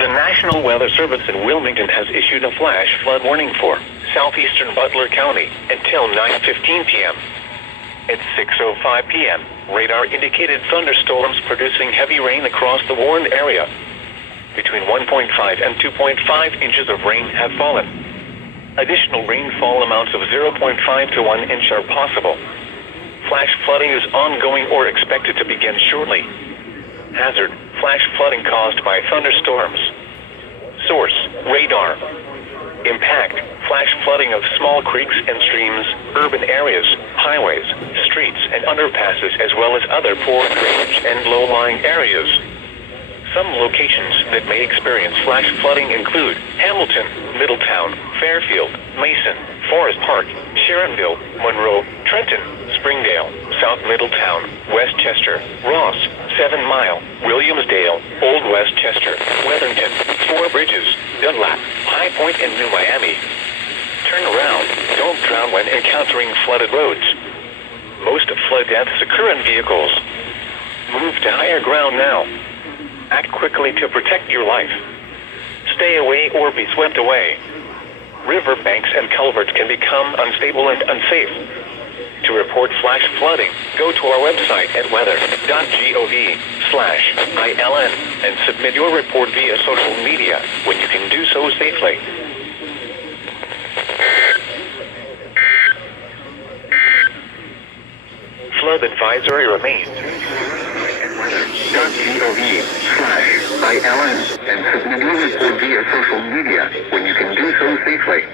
The National Weather Service in Wilmington has issued a flash flood warning for southeastern Butler County until 9:15 p.m. At 6:05 p.m., radar indicated thunderstorms producing heavy rain across the warned area. Between 1.5 and 2.5 inches of rain have fallen. Additional rainfall amounts of 0.5 to 1 inch are possible. Flash flooding is ongoing or expected to begin shortly. Hazard: flash flooding caused by thunderstorms. Source: radar. Impact: flash flooding of small creeks and streams, urban areas, highways, streets, and underpasses, as well as other poor drainage and low-lying areas. Some locations that may experience flash flooding include Hamilton, Middletown, Fairfield, Mason, Forest Park, Sharonville, Monroe, Trenton, Springdale, South Middletown, Westchester, Ross, 7 Mile, Williamsdale, Old Westchester, Weatherington, Four Bridges, Dunlap, High Point, and New Miami. Turn around. Don't drown when encountering flooded roads. Most flood deaths occur in vehicles. Move to higher ground now. Act quickly to protect your life. Stay away or be swept away. River banks and culverts can become unstable and unsafe. To report flash flooding, go to our website at weather.gov/ILN and submit your report via social media when you can do so safely. Flood advisory remains. Weather.gov/ILN and submit your report via social media when you can do so safely.